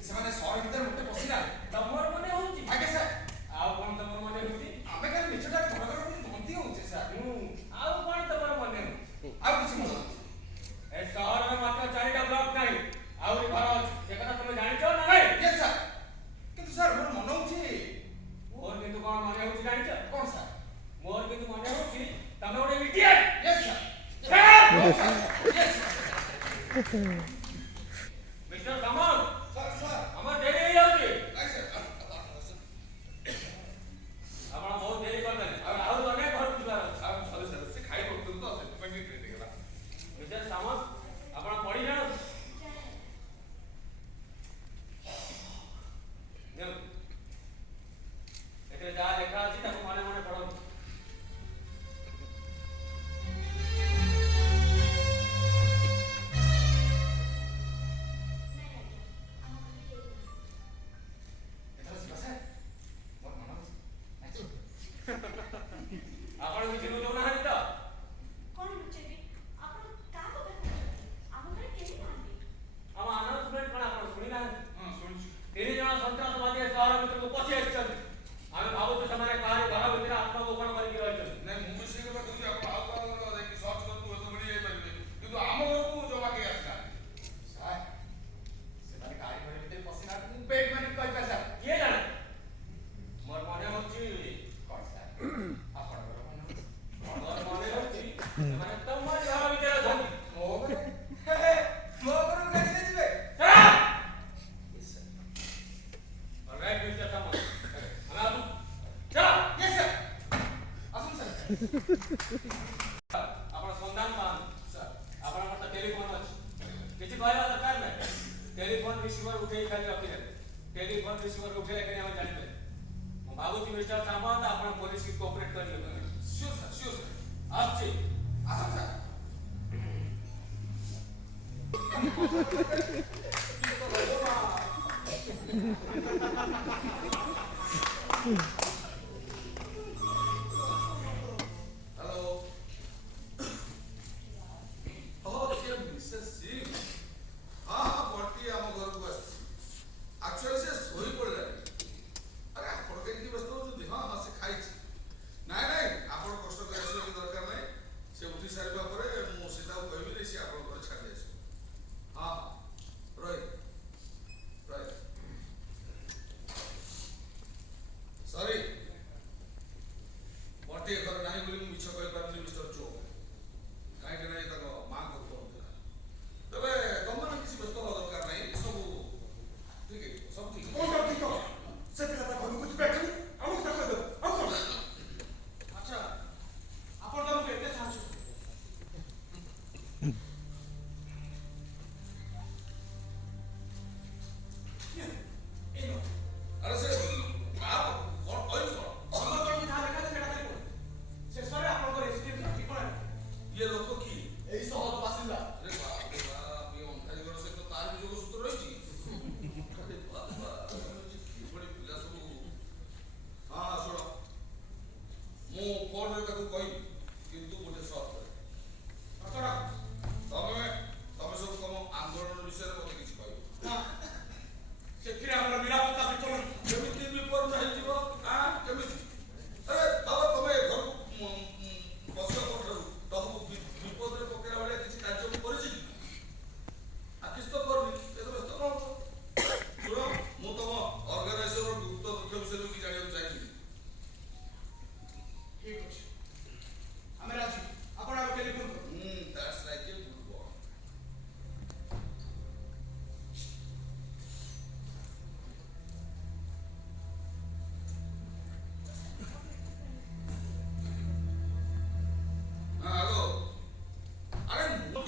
Semana ତମେ ଗୋଟେ idiot. Yes, sir. Yes, sir. Mister Kamal, Sir, sir. ଆମର ଡେରି ହେଇଯାଉଛି। Right, sir. ଆପଣ ବହୁତ ଡେରି କରିଦେଲେ। ଆଉ ଅନେକ ଘରକୁ ଯିବାର ଅଛି। Sorry, sir. ସେ ଖାଇ ପଡୁଛନ୍ତି ତ ସେଥିପାଇଁ ଟିକେ ଡେରି ହେଇଗଲା। ମିଷ୍ଟର ସାମନ୍ତ, ଆପଣ ପଢି ଜାଣନ୍ତୁ। ଏଥିରେ ଯାହା ଲେଖା ଅଛି ତାକୁ ମନେ ମନେ ପଢନ୍ତୁ। ଏଥର ଯିବା, sir. ମୋର ମନ ଅଛି। Nice. ଆପଣ କିଛି ବୁଝୁନାହାନ୍ତି ତ? କଣ ଲୁଚେଇବି? ଆପଣ କାହା କଥା କହୁଛନ୍ତି? ଆମ ଘରେ କେହି ନାହାନ୍ତି। ଆମ ଆନାଉନ୍ସମେଣ୍ଟ କଣ ଆପଣ ଶୁଣିନାହାନ୍ତି? ହଁ, ଶୁଣିଛୁ। 3 ଜଣ ସନ୍ତ୍ରାସବାଦୀ ଏ ସହର ଭିତରକୁ ପଶି ଆସିଛନ୍ତି। ଆମେ ଭାବୁଛୁ ସେମାନେ କାହାରି ଘର ଭିତରେ ଆତ୍ମଗୋପନ କରିକି ରହିଛନ୍ତି। ନାଇଁ, ମୁଁ ବି ସେଇ କଥା କହୁଛି। ଆପଣ ଆଉ କାହାର ଯାଇକି ସର୍ଚ୍ଚ କରନ୍ତୁ, ହୁଏତ ମିଳିଯାଇପାରିବେ। କିନ୍ତୁ ଆମ ଘରକୁ ଜମା କେହି ଆସିନାହାନ୍ତି। ସାର୍, ସେମାନେ କାହାରି ଘର ଭିତରେ ପଶିନାହାନ୍ତି। ମୁଁ ପେଟ ମାରିକି କହିପାରେ, ସାର୍। କିଏ ଜାଣେ? ମୋର ମନେ ହଉଛି କଣ, ସାର୍? ଆପଣଙ୍କର ମନେ ହଉଛି? ମୋର ମନେ ହଉଛି ସେମାନେ ତମରି ଘର ଭିତରେ ଅଛନ୍ତି। ମୋ ଘରେ? ହେ, ହେ, ମୋ ଘରକୁ କାହିଁକି ଯିବେ? Shut up! Yes, sir. All right, Mr. Samal. ଆମେ ଆସୁ। ଚାଲ। Yes, sir. ଆସନ୍ତୁ, ସାର୍। ଆପଣ ସନ୍ଧାନ ପାଆନ୍ତୁ। ସାର୍, ଆପଣଙ୍କର ତ ଟେଲିଫୋନ ଅଛି। କିଛି କହିବା ଦରକାର ନାହିଁ। ଟେଲିଫୋନ ରିସିଭର ଉଠେଇ ଖାଲି ରଖିଦେବେ। ଟେଲିଫୋନ ରିସିଭର ଉଠେଇଲେ କେହି ଆମେ ଜାଣିପାରିବେ। ମୁଁ ଭାବୁଛି ମିଷ୍ଟର ସାମନ୍ତ ଆପଣ ପୋଲିସ କି କୋଅପରେଟ କରିବେ। sure, sir. Sure, sir. ଆସୁଛି। ଆସନ୍ତୁ, ସାର୍। Hello. Oh, ସେ ମିସେସ୍ ସିଂ। ହଁ, ହଁ, ବଣ୍ଟି ଆମ ଘରକୁ ଆସିଛି। Actually, ସେ ଶୋଇପଡ଼ିଲାଣି। ଆରେ, ଆପଣ କାହିଁକି ବ୍ୟସ୍ତ ହେଉଛନ୍ତି? ହଁ, ହଁ, ସେ ଖାଇଛି। ନାଇଁ, ନାଇଁ, ଆପଣ କଷ୍ଟ କରି ଆସିବା କିଛି ଦରକାର ନାହିଁ। ସେ ଉଠି ସାରିବା ପରେ ମୁଁ ସେଟାକୁ କହିବିନି, ସେ ଆପଣଙ୍କ ଘରେ ଛାଡ଼ି ଆସିବ। ହଁ, ହଁ, ରହିଲି। ରହିଲି। ସରି, ବଣ୍ଟି ଏ ଘରେ ନାହିଁ ବୋଲି ମୁଁ ମିଛ କହିପାରିନି, ମିଷ୍ଟର ଚୋ। କାହିଁକି ନା ଏ ତାଙ୍କ ମାଆଙ୍କ ଫୋନ୍ ଥିଲା। ତେବେ ତମମାନେ କିଛି ବ୍ୟସ୍ତ ହେବା ଦରକାର ନାହିଁ। ସବୁ ଠିକ୍ ହେଇଯିବ, ସବୁ ଠିକ୍ ହେଇଯିବ। କଣ ଠିକ ହବ? ସେ ପିଲାଟା ଘରକୁ ଯିବେ actually, ଆମକୁ ତାକୁ ଦେବେ। ଆଉ କଣ? ଆଚ୍ଛା, ଆପଣ ତାଙ୍କୁ କେତେ ସାହାଯ୍ୟ କରିବେ? ଏଇ ନ ଆରେ ସେ କଣ କହିଲୁ କଣ? ସମ୍ପର୍କରେ ଯାହା ଲେଖା ଅଛି ସେଟା ଖାଲି ପଢ଼ିବେ। ଶେଷରେ ଆପଣଙ୍କ ରେସିଡେନ୍ସର ଠିକଣା ନେବେ। ଇଏ ଲୋକ କି? ଏଇ ସହର ବାସିନ୍ଦା। ଆରେ ବାପ ରେ ବାପ, ଇଏ ଅନ୍ଧାରିଗଡ଼ ସହିତ ତାର ବି ଯୋଗସୂତ୍ର ରହିଛି। ଆରେ ବାପ, କିଭଳି ପିଲା ସବୁ। ହଁ, ହଁ, ଶୁଣ, ମୁଁ ଫୋନରେ ତାକୁ କହିବି, କିନ୍ତୁ ଗୋଟେ ସର୍ତ୍ତରେ। ସତଟା ତମେ ତମେ ସବୁ ତମ ଆନ୍ଦୋଳନ ବିଷୟରେ ମୋତେ କିଛି କହିବ। ନା, ସେଥିରେ ଆମର ନିରାପତ୍ତା ବିପନ୍ନ। କେମିତି ବିପନ୍ନ ହେଇଯିବ? କେମିତି? ଆରେ ବାବା, ତମେ ଏ ଘରକୁ ପଶିବା ପରଠାରୁ ତମକୁ ବିପଦରେ ପକେଇଲା ଭଳିଆ କିଛି କାର୍ଯ୍ୟ ମୁଁ କରିଛି କି? କିଛି ତ କରିନି। ଏତେ ବ୍ୟସ୍ତ କଣ ହଉଛ? ଶୁଣ, ମୁଁ ତମ ଅର୍ଗାନାଇଜେସନର ଗୁପ୍ତ ତଥ୍ୟ ବିଷୟରେ କିଛି ଜାଣିବାକୁ ଚାହିଁବି। ଠିକ ଅଛି, ଆମେ ରାଜି। ଆପଣ ଆଗ ଟେଲିଫୋନ କରନ୍ତୁ। That's like a good boy. Hello. ଆରେ ମୁଁ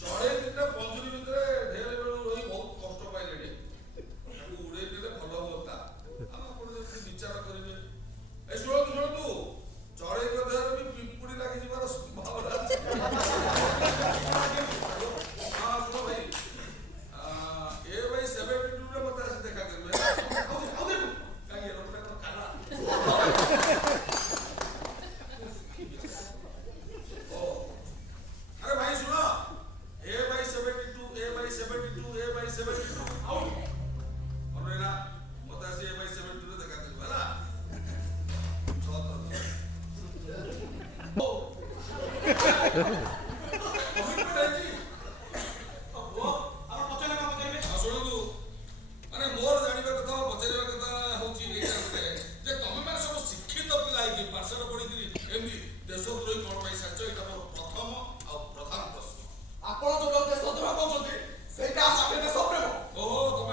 ଚଢ଼େଇ ଦିଟା ପଞ୍ଜୁରୀ ଭିତରେ ଢେର ବେଳୁ ରହି ବହୁତ କଷ୍ଟ ପାଇଲେଣି। ତାକୁ ଉଡ଼େଇ ଦେଲେ ଭଲ ହୁଅନ୍ତା। ଆଉ ଆପଣ ଯଦି ବିଚାର କରିବେ। ଏ ଶୁଣନ୍ତୁ, ଶୁଣନ୍ତୁ, ଚଢ଼େଇଙ୍କ ଦେହରେ ବି ପିମ୍ପୁଡ଼ି ଲାଗିଯିବାର ସମ୍ଭାବନା ଅଛି। ହଁ, ଶୁଣ ଭାଇ, ଏ ଭାଇ 72ରେ ମୋତେ ଆସି ଦେଖା କରିବେ। କାହିଁକି ଏ ଲୋକଟା କଣ କାଲା? ଓ, ଆରେ ଭାଇ ଶୁଣ, ଏ ଭାଇ 72, ଏ ଭାଇ 72, ଏ ଭାଇ 72 ଆଉଟ୍। ମନେ ରହିଲା, ମୋତେ ଆସି ଏ ଭାଇ 72ରେ ଦେଖା କରିବ ହେଲା। 6 ଥର। କମିଟମେଣ୍ଟ ହେଇଛି। ପୁଅ, ଆପଣ ପଚାରିଲେ କଣ ପଚାରିବେ? ଶୁଣନ୍ତୁ, ମାନେ ମୋର ଜାଣିବା କଥା, ପଚାରିବା କଥା ହଉଛି ଏଇଟା ଗୋଟେ, ଯେ ତମେ ମାନେ ସବୁ ଶିକ୍ଷିତ ପିଲା ହେଇକି ପାଠଶାଠ ପଢିକିରି ଏମିତି ଦେଶ ଦେଶଦ୍ରୋହୀ କ'ଣ ପାଇଁ ସାରିଛ ଏଇଟା ମୋର ପ୍ରଥମ ଆଉ ପ୍ରଧାନ ପ୍ରଶ୍ନ। ଆପଣ ଯୋଉ ଦେଶଦ୍ରୋହ କହୁଛନ୍ତି ସେଇଟା ଆମ ପାଖରେ ଦେଶ ପ୍ରେମ। ଓହୋ